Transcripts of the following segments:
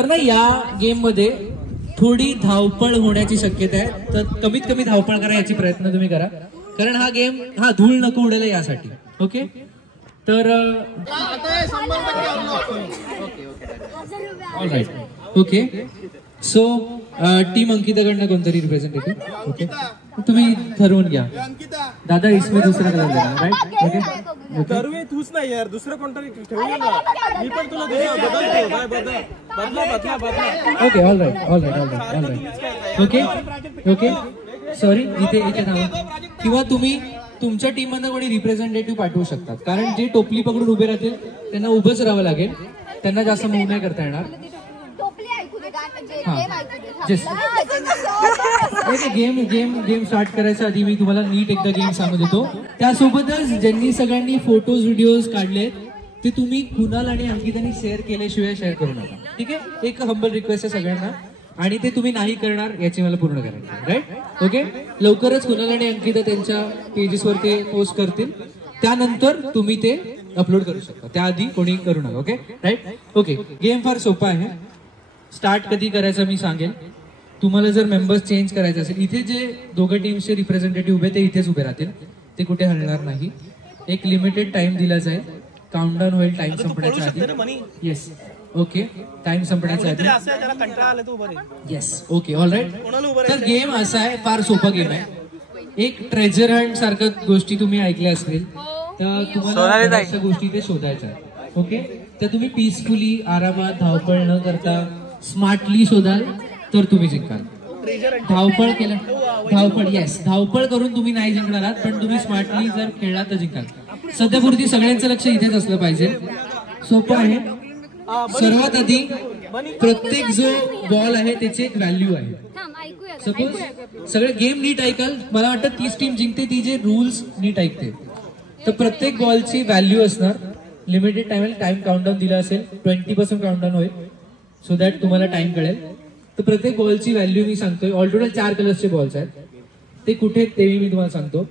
तर ना या गेम मध्ये थोडी धावपळ होण्याची शक्यता आहे, तर कमीत कमी धावपळ करा याची प्रयत्न तुम्ही करा, कारण हा गेम धूळ नको उडेल यासाठी. ओके, तर ऑलराईट. ओके, सो टीम अंकिताकडनं कोणतरी रिप्रेझेंटेटिव्ह. ओके, तुम्ही ठरवून घ्या. दादा इसमें दुसरा कलर देना. राईट. ओके, करूये तूच नाही यार, दुसरं कोणतरी ठेवूया ना. मी पण तुला बदल. Okay, all right. ओके, सॉरी, इथे थांबा. किंवा तुम्ही तुमच्या टीम मधनं कोणी रिप्रेझेंटेटिव्ह पाठवू शकतात, कारण जे टोपली पकडून उभे राहतील त्यांना उभंच राहावं लागेल, त्यांना जास्त मूव्ह नाही करता येणार. गेम स्टार्ट करायच्या आधी मी तुम्हाला नीट एकदा गेम सांगू देतो. त्यासोबतच ज्यांनी सगळ्यांनी फोटोज व्हिडिओज काढलेत ते तुम्ही कुणाल आणि अंकितानी शेअर केल्याशिवाय शेअर करू नका. ठीक आहे, एक हंबल रिक्वेस्ट आहे सगळ्यांना, आणि ते तुम्ही नाही करणार याची मला पूर्ण करायची. राईट. ओके, लवकरच कुणाल आणि अंकिता त्यांच्या पेजेसवर ते पोस्ट करतील, त्यानंतर तुम्ही ते अपलोड करू शकता, त्याआधी कोणी करू नका. Okay, right. ओके, गेम फार सोपा आहे. स्टार्ट कधी करायचं मी सांगेल. तुम्हाला जर मेंबर्स चेंज करायचे असेल, इथे जे दोघं टीम्सचे रिप्रेझेंटेटिव्ह उभे ते इथेच उभे राहतील, ते कुठे हलणार नाही. एक लिमिटेड टाइम दिला जाईल, काउंटडाऊन होईल टाइम संपण्याच्या आधी. येस, ओके, टाइम संपण्याच्या आधी. Yes, okay, all right. तर गेम असा आहे, फार सोपा गेम आहे. एक ट्रेजर हंट सारखं गोष्टी तुम्ही ऐकल्या असतील, तर तुम्हाला बऱ्याचशा गोष्टी ते शोधायच्या आहेत. ओके, तर तुम्ही पीसफुली आरामात धावपळ न करता स्मार्टली शोधाल तर तुम्ही जिंकाल. धावपळ केलं, धावपळ करून तुम्ही नाही जिंकणार आहात, पण तुम्ही स्मार्टली जर खेळला तर जिंकाल. सध्यापुरती सगळ्यांचं लक्ष इथेच असलं पाहिजे. सोपं आहे. सर्वात आधी प्रत्येक जो बॉल आहे त्याची एक व्हॅल्यू आहे. सपोज सगळे गेम नीट ऐकाल, मला वाटतं 30 टीम जिंकते ती जे रूल्स नीट ऐकते. तर प्रत्येक बॉलची व्हॅल्यू असणार. लिमिटेड टाइम काउंटडाऊन दिला असेल, 20% काउंटडाऊन होईल, सो दॅट तुम्हाला टाइम कळेल. तर प्रत्येक बॉलची व्हॅल्यू मी सांगतोय. ऑल टोटल 4 कलर्सचे बॉल्स आहेत, ते कुठे तेही मी तुम्हाला सांगतो.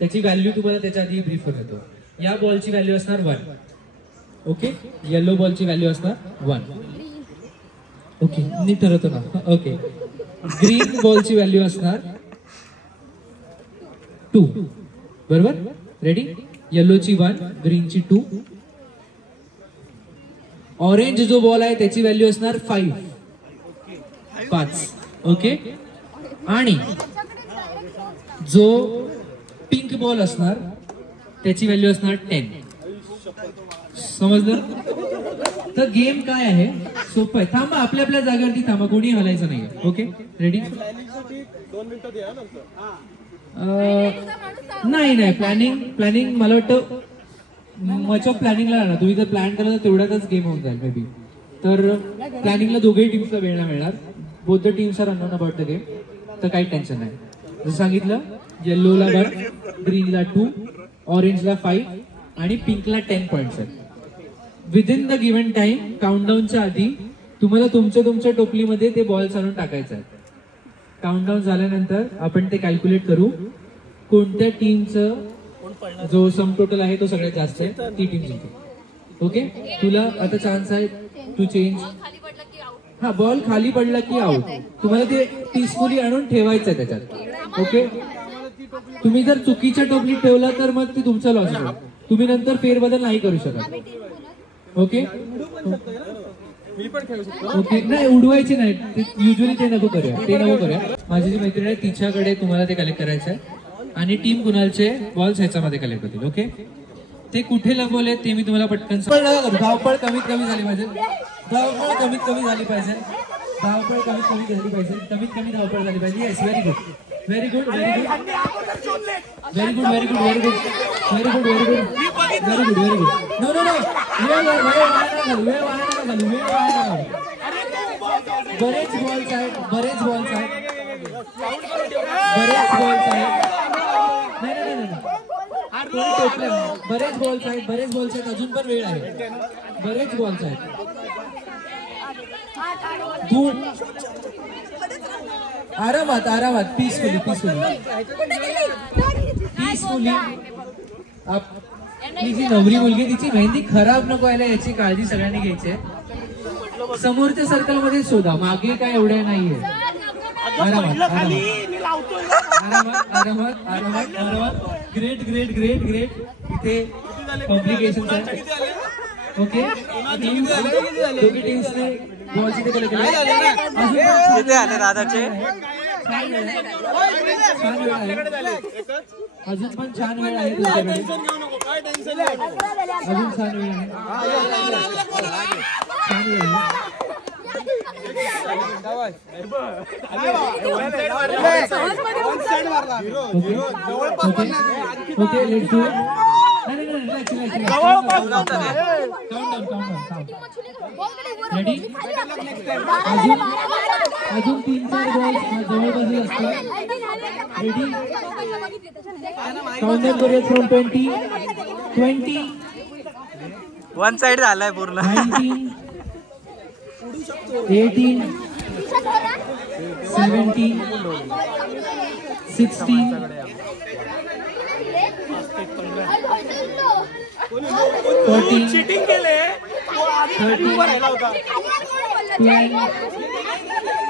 त्याची व्हॅल्यू तुम्हाला त्याच्या आधी ब्रीफ करतो. या बॉलची व्हॅल्यू असणार 1. ओके, येलो बॉलची व्हॅल्यू असणार 1. ओके, नीट ठरवतो ना. ओके, ग्रीन बॉलची व्हॅल्यू असणार 2. बरोबर, रेडी. येलोची 1, ग्रीनची 2. ऑरेंज जो बॉल आहे त्याची व्हॅल्यू असणार 5. ओके, आणि जो पिंक बॉल असणार त्याची व्हॅल्यू असणार 10. समजलं? तर गेम काय आहे, सोपं आहे. थांबा, आपल्या आपल्या जागेवरती थांबा, कोणी हलायचं नाही. Okay, ready. नाही, प्लॅनिंग मला वाटतं मच ऑफ प्लॅनिंगला राहणार. तुम्ही जर प्लॅन केलं तर तेवढ्यातच गेम होऊन जाईल मे बी. तर प्लॅनिंगला दोघेही टीम्सला वेळ नाही मिळणार. Both the teams are unknown about the game, तर काही टेन्शन नाही. जसं सांगितलं, येल्लोला 1, ग्रीनला 2, ऑरेंजला 5 आणि पिंकला 10 पॉइंट्स आहेत. विदिन द गिव्हन टाइम काउंटडाऊनच्या आधी तुम्हाला तुमच्या टोपलीमध्ये ते बॉल्स आणून टाकायचं आहे. काउंटडाऊन झाल्यानंतर आपण ते कॅल्क्युलेट करू, कोणत्या टीमचं जो सम टोटल आहे तो सगळ्यात जास्त आहे ती टीम जिंकते. ओके, तुला आता चान्स आहे टू चेंज. हा, बॉल खाली पडला की आउट. तुम्हाला ते पीसफुली आणून ठेवायचं आहे त्याच्यात. ओके, तुम्ही जर चुकीच्या टोपलीत ठेवला तर मग ती तुमचा लॉस होईल. तुम्ही नंतर फेरबदल नाही करू शकत. ओके, ओके, नाही उडवायची नाही, युजली ते नको करूया. माझी जी मैत्रीण आहे तिच्याकडे तुम्हाला ते कलेक्ट करायचं आहे, आणि टीम कुणालचे बॉल्स ह्याच्यामध्ये कलेक्ट होतील. ओके, ते कुठे लपवले ते मी तुम्हाला पटकन. धावपळ कमीत कमी झाली पाहिजे. कमीत कमी झाली पाहिजे. Yes, very good. नो, बरेच बॉल्स आहेत. बरेच बॉल्स आहेत, अजून पण वेळ आहे. बरेच बॉल्स आहेत. आरामात पीसफुली. ही जी नवरी मुलगी तिची मेहंदी खराब नको व्हायला याची काळजी सगळ्यांनी घ्यायची आहे. समोरच्या सर्कल मध्ये शोधा, मागे काय एवढ्या नाहीये. आरामात आरामात आरामात आरामात आरामात. Great great great great. इथे कॉम्प्लिकेशन आहे. ओके दोघी टीम्सने बॉलची ते केले. तिथे आले दादाचे. अजून पण छान वेळ आहे तुझ्याकडे. अजून छान वेळ आहे. छान वेळ आहे. Okay let's do it. नाही रिलॅक्स रिलॅक्स. रेडी. अजून 3-4 बॉल जवळपास असतात. रेडी. काउंटडाऊन करूया फ्रॉम 20. 1 साइड झालाय पूर्ण. 19 18 17 16 14 चिटिंग केले. 13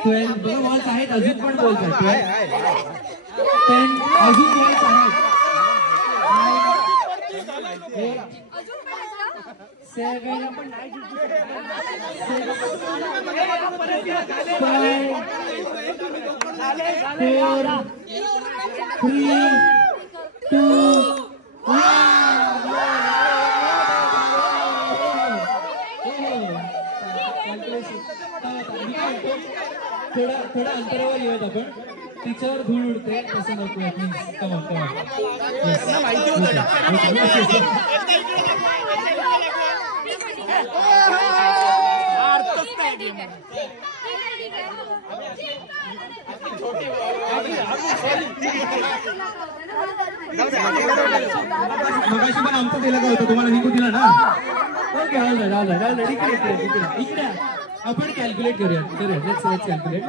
12 बॉल्स आहेत. अजून पण बॉल्स आहेत. 10 अजून बॉल्स आहेत. 8 7 5 4 3 2 थोडा अंतरावर येऊयात आपण. तिच्यावर धूळ उडते तसं नको. Please come on come on. मगाशी पण आमचं दिला का होतं तुम्हाला निघू दिला ना. ओके इकडे आपण कॅल्क्युलेट करूया. Let's calculate.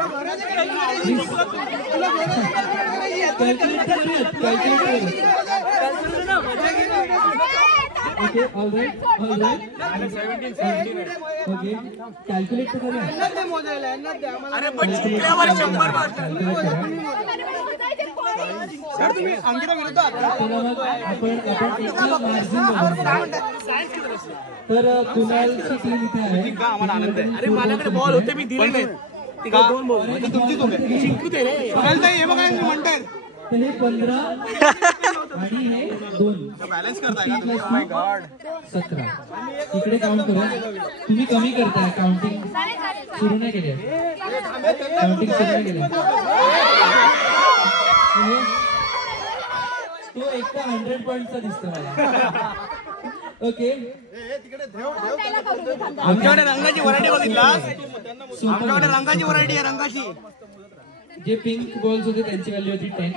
Okay all right okay calculate तर करूया. तर कुणालची टीम इथे आहे. अरे माझ्याकडे बॉल होते मी दिले नाही. तर हे 15 आणि हे 2 बॅलन्स करताय. 17. इकडे काउंट करा. तुम्ही कमी करताय. काउंटिंग सुरू नाही केली. काउंटिंग सुरू नाही केली. तो एकटा 100 पॉइंटचा दिसतो मला. ओके आमच्याकडे रंगाची व्हरायटी बघितला. आमच्याकडे रंगाची व्हरायटी आहे. रंगाची जे पिंक बॉल्स होते त्यांची व्हॅल्यू होती 10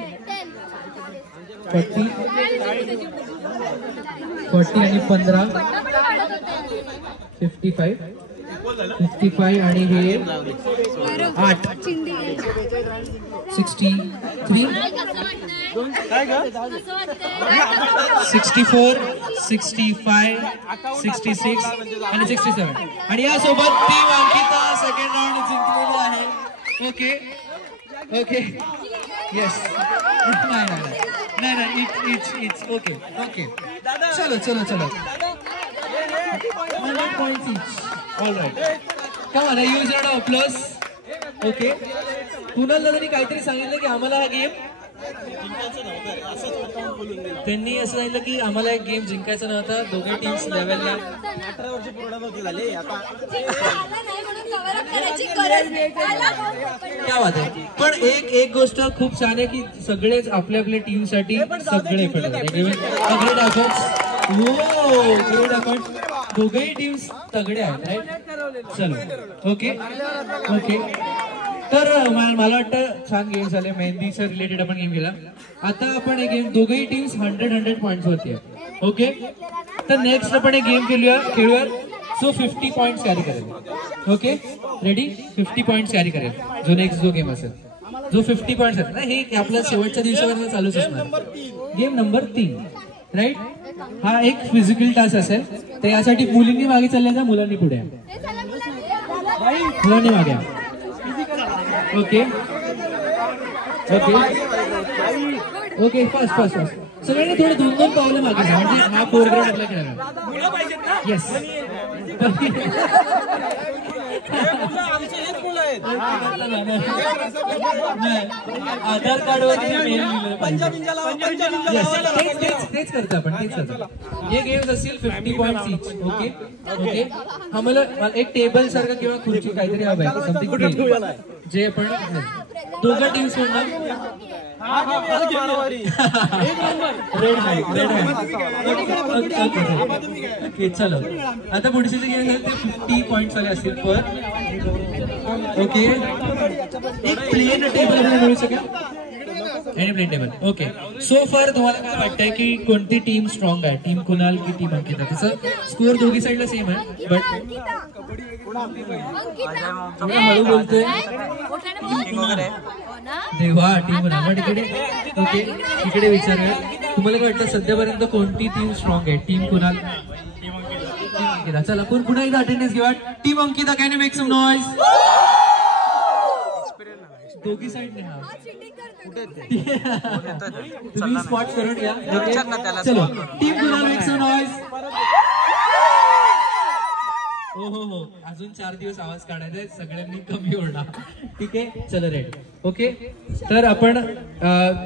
40 आणि 15 55 आणि हे 8 63 64 65 66 आणि 67. आणि यासोबत टीम अंकिता सेकंड राऊंड जिंकलेली आहे. Okay okay yes. नाही इट्स ओके ओके. चलो 100 points each. All right. Come on, use your applause. Okay. Kunal दादांनी काहीतरी सांगितलं की आम्हाला हा गेम त्यांनी असं सांगितलं की आम्हाला एक गेम जिंकायचा नव्हता. दोघे टीम्स लेवलला 18 वर्ष पूर्ण नव्हती झाली. आता क्या बात आहे. पण एक गोष्ट खूप छान आहे की सगळेच आपल्या आपल्या टीमसाठी सगळे ग्रेट एफर्ट्स. दोघेही टीम्स तगडे आहेत. राईट. चलो ओके ओके. तर मला वाटतं छान गेम झाले. मेहंदीच्या रिलेटेड आपण गेम केला. आता आपण एक गेम दोघेही टीम्स 100 पॉइंट्स वरती आहे. ओके तर नेक्स्ट आपण एक गेम खेळूया जो 50 पॉइंट्स कॅरी करेल. Okay ready. 50 पॉइंट्स कॅरी करेल जो नेक्स्ट जो गेम असेल जो 50 पॉइंट्स आहे ना. हे आपल्या शेवटच्या दिवसापर्यंत चालूच असणार. Game number 3 right. हा एक फिजिकल टास्क असेल. तर यासाठी मुलींनी मागे चालल्याचा मुलांनी पुढे. मुलांनी मागे okay okay okay fast fast fast सगळ्यांनी थोडं 2-2 पावलं मागे जा म्हणजे हा फोरग्राऊंड आपल्या खेळायला येस आधार कार्डवर तेच करतो आपण तेच करतो हे गेम्स असतील 50 पॉइंट्स इच ओके ओके आम्हाला एक टेबल सारखं किंवा खुर्ची काहीतरी हवं आहे समथिंग जे आपण दोघं टीम्स म्हणणार रेड हाय ओके चलो आता पुढचे जे गेम आहेत ते 50 पॉइंट्स वाले असतील पर ओके एक प्लेन टेबल आपल्याला मिळू शकेल any plain table okay so far तुम्हाला काय वाटतंय की कोणती टीम स्ट्रॉंग आहे टीम कुणाल की टीम अंकिता तसं स्कोअर दोघी साईडला सेम आहे बट हळू बोलतोय देवा टीम रामट इकडे ओके इकडे विचारूया तुम्हाला काय वाटतं सध्यापर्यंत कोणती टीम स्ट्रॉंग आहे टीम कुणाल टीम अंकिता चला पुन्हा एकदा अटेंडन्स घेऊया team Ankita can you make some noise दोघी साईडने हा तुम्ही स्पॉट करून घ्या चलो team Kunal make some noise हो अजून 4 दिवस आवाज काढायचा सगळ्यांनी कमी ओरडा ठीक आहे चलो रेड ओके तर आपण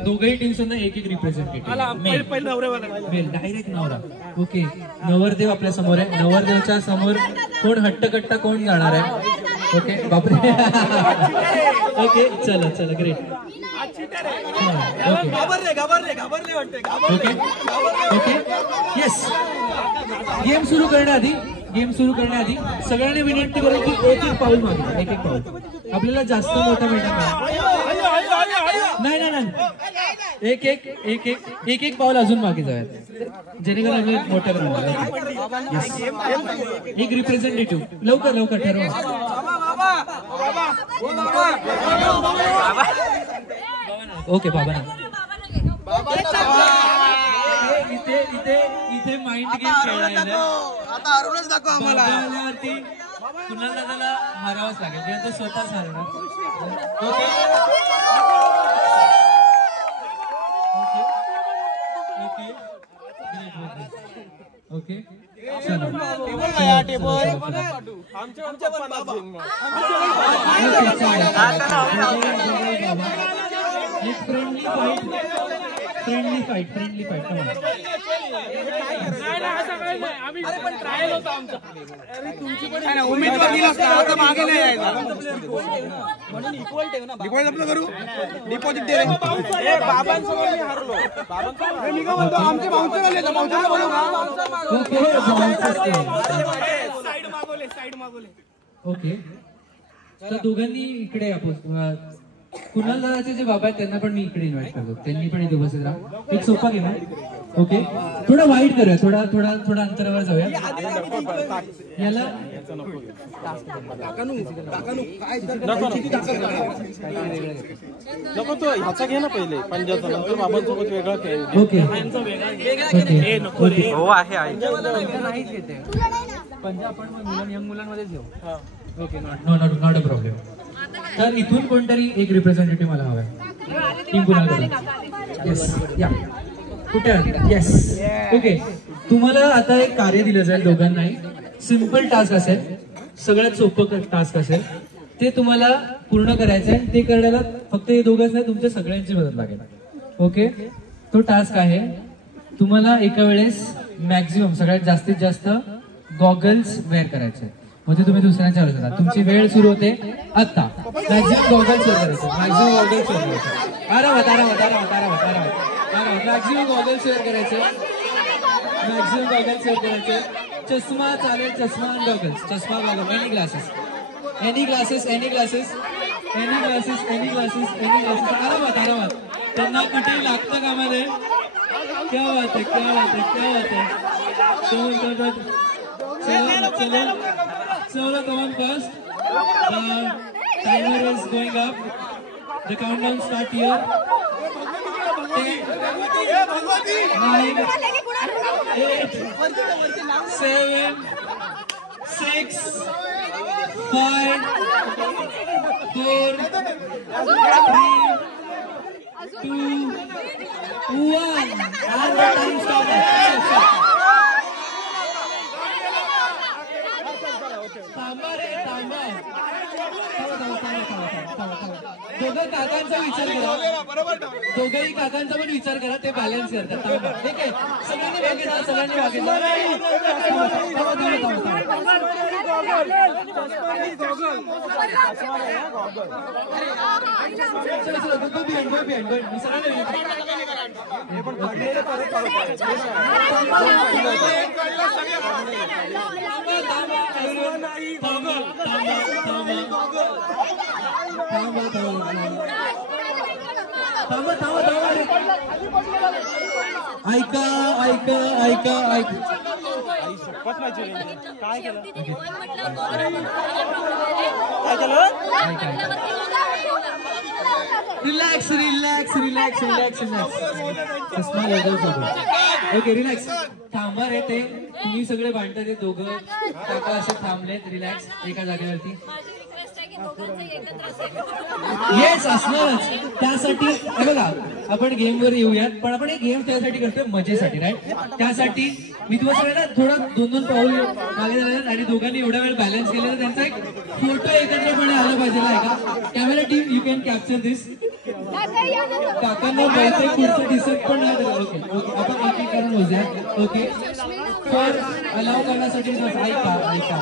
दोघही टीम्स एक रिप्रेझेंटेटिव्ह मेल डायरेक्ट नवरा ओके नवरदेव आपल्या समोर आहे नवरदेवच्या समोर कोण हट्टकट्टा कोण जाणार आहे ओके बापरे ओके चलो चलो great okay okay yes game सुरू करण्याआधी सगळ्यांनी विनंती करू की एक पाऊल मागे एक पाऊल आपल्याला जास्त मोठा भेटत नाही एक पाऊल अजून मागे जाऊयात जेणेकरून आपल्याला मोठं करणार एक रिप्रेझेंटेटिव्ह लवकर ठरवा ओके बाबा ना इथे माइंड गेम खेळायला आता हरवूनच दाखव आम्हाला आल्यावरती कुणाल दादाला हारावंच लागेल किंवा तो स्वतःच हरवणार ओके ओके ओके चलो फ्रेंडली फाइट डिपॉझिट ओके तर दोघांनी इकडे कुणाल दादाचे जे बाबा आहेत त्यांना पण मी इकडे इन्व्हाइट करतो त्यांनी पण इथे उपस्थित राहा एक सोपा गेम आहे ओके थोडा वाईट करूया थोडा अंतरावर जाऊया याला नको तो ह्याचा घे ना पहिले पंजाबचा नंतर बाबांसोबत वेगळा खेळ ओके हो आहे पंजाब आपण यंग मुलांमध्येच घेऊ ओके नॉट अ प्रॉब्लेम तर इथून कोणतरी एक रिप्रेझेंटेटिव्ह मला हवा आहे टीम कुणाल येस या कुठे येस ओके तुम्हाला आता एक कार्य दिलं जाईल दोघांनाही सिंपल टास्क असेल सगळ्यात सोपं टास्क असेल ते तुम्हाला पूर्ण करायचं आहे ते करायला फक्त हे दोघंच नाही तुमच्या सगळ्यांची मदत लागेल ओके तो टास्क आहे तुम्हाला एका वेळेस मॅक्झिमम सगळ्यात जास्तीत जास्त गॉगल्स वेअर करायचे म्हणजे तुम्ही दुसऱ्यांच्या वेळेस जाता तुमची वेळ सुरू होते आता मॅक्झिमम गॉगल्स वेअर करायचे मॅक्झिमम गॉगल्स वेअर करायचे आरामात मॅक्झिमम गॉगल्स वेअर करायचे चष्मा चालेल चष्मा आणि गॉगल्स चष्मा गॉगल एनी ग्लासेस आरामात त्यांना कुठे लागतं कामामध्ये क्या बात है चलो come on first the timer is going up the countdown start here 10 9 8 7 6 5 4 3 2 1 and the time stop. थांबा रे थांबा. दोघं काकांचा विचार करा, दोघंही काकांचा पण विचार करा, ते बॅलन्स करतात. थांबा. ठीक आहे, सगळ्यांनी मागे जा, सगळ्यांनी मागे जा. ऐका ऐका ऐका ऐका. काय केलं relax relax relax relax relax. Okay relax. थांबा रे, ते तुम्ही सगळे भांडता ते दोघं काका असे थांबलेत रिलॅक्स एका जागेवरती. येस असणारच. त्यासाठी बघा आपण गेमवर येऊयात, पण आपण एक गेम त्यासाठी करतोय मजेसाठी, राईट. त्यासाठी मी तुम्हाला सगळ्यांना थोडं 2-2 पाऊल मागे झाले आणि दोघांनी एवढा वेळ बॅलन्स केला तर त्यांचा एक फोटो एकत्रपणे आला पाहिजे आहे का. Camera team you can capture this. काकांना माहिती पुढचं दिसत पण नाही. ओके ओके आपण एक एक करून मोजूया. ओके तर अलाव करण्यासाठी ऐका ऐका.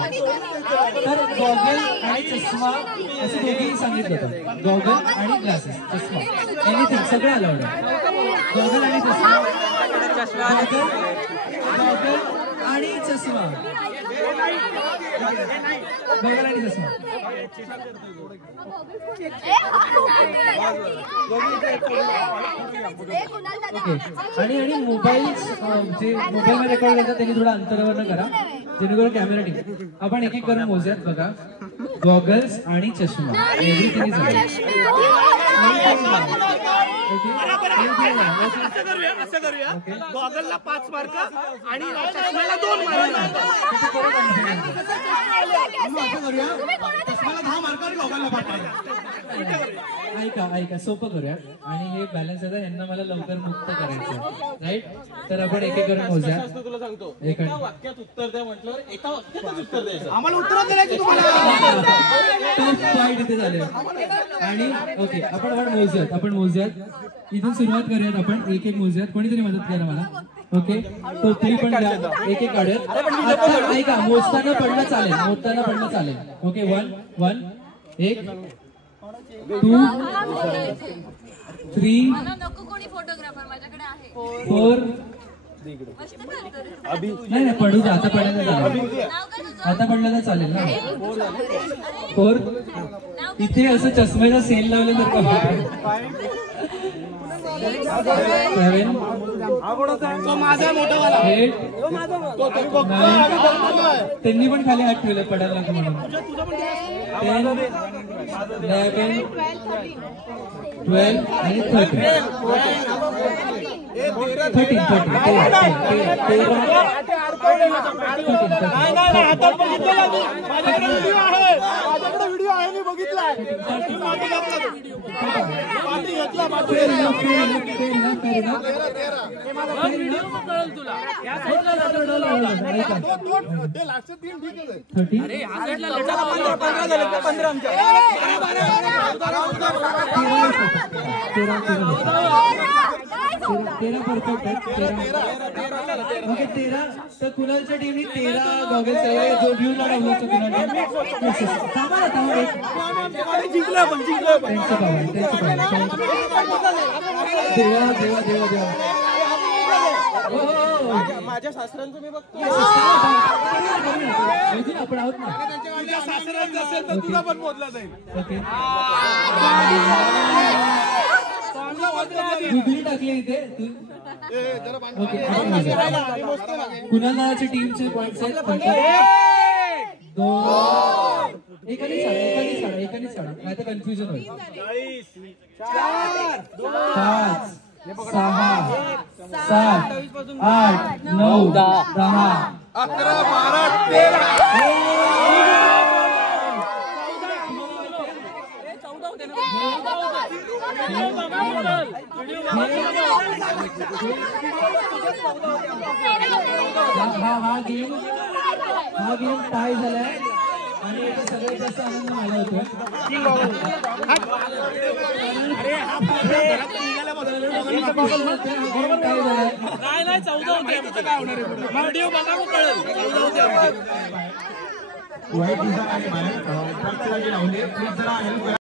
तर गॉगल आणि चष्मा असं दोघेही सांगितलं होतं. गॉगल आणि ग्लासेस, चष्मा, एनिथिंग सगळं अलाउड आहे. गॉगल आणि चष्मा, गॉगल आणि चष्मा, गॉगल आणि चष्मा. ओके आणि मोबाईल जे मोबाईलमध्ये रेकॉर्ड करतात त्यांनी थोडं अंतरावर करा जेणेकरून कॅमेरा टीम आपण एक एक करून मोजूयात. बघा गॉगल्स आणि चष्मा एव्हरीथिंग इज असं करूया. गॉगलला 5 मार्क आणि चष्म्याला 2 मार्क. चष्म्याला 10 मार्क आणि गॉगलला 5 मार्क. ऐका ऐका सोपं करूया आणि हे बॅलन्स आहे यांना मला लवकर मुक्त करायचं, राईट. तर आपण एक एक करून मोजूया. तुला सांगतो एका वाक्यात उत्तर द्या म्हटल्यावर एका वाक्यातच उत्तर द्यायचं. आम्हाला उत्तर द्यायची तुम्हाला. टफ फाईट इथे झाले आणि ओके आपण मोजूयात. आपण मोजूयात इथून सुरुवात करूयात. आपण एक एक मोजूयात. कोणीतरी मदत करा मला. ओके टोपली पण द्या. एक एक काढूयात. आता ऐका मोजताना पडलं चालेल, मोजताना पडलं चालेल. ओके 1 1 1 2 3 4 नाही नाही पडू द्या. आता पडायला चालेल, आता पडलं तर चालेल ना. 4 इथे असं चष्म्याचा सेल लावलं तर का. 7 माझा मोठा वाला 8 9 त्यांनी पण खाली हात ठेवले पडायला नको म्हणून. 10 11 12 आणि 13 व्हिडिओ आहे मी बघितलाय. परफेक्ट आहे. ओके 13 तर कुणालच्या टीमनी 13 गॉगल्स जो व्ह्यू लावला तो जिंकलं पण देवा देवा देवा देवा. माझ्या सासऱ्यांचं मी बघतो. आपण आहोत ना. तुझ्या सासऱ्यांचं असेल तर तुला पण मोजला जाईल. ओके गुगली टाकले इथे. ओके कुणालाच्या टीमचे पॉइंट्स आहेत 2 एकाने साडा नाही तर कन्फ्युजन होईल. 5 6 7 8 9 10 11 12 13 हा गेम टाय झालाय आणि याचा सगळ्यात जास्त आनंद मला होतो. नाही 14 होते काय होणार आहे व्हिडिओ बघा मग कळेल. वाईट दिवसात आणि बाहेर लावले प्लीज जरा हेल्प करा.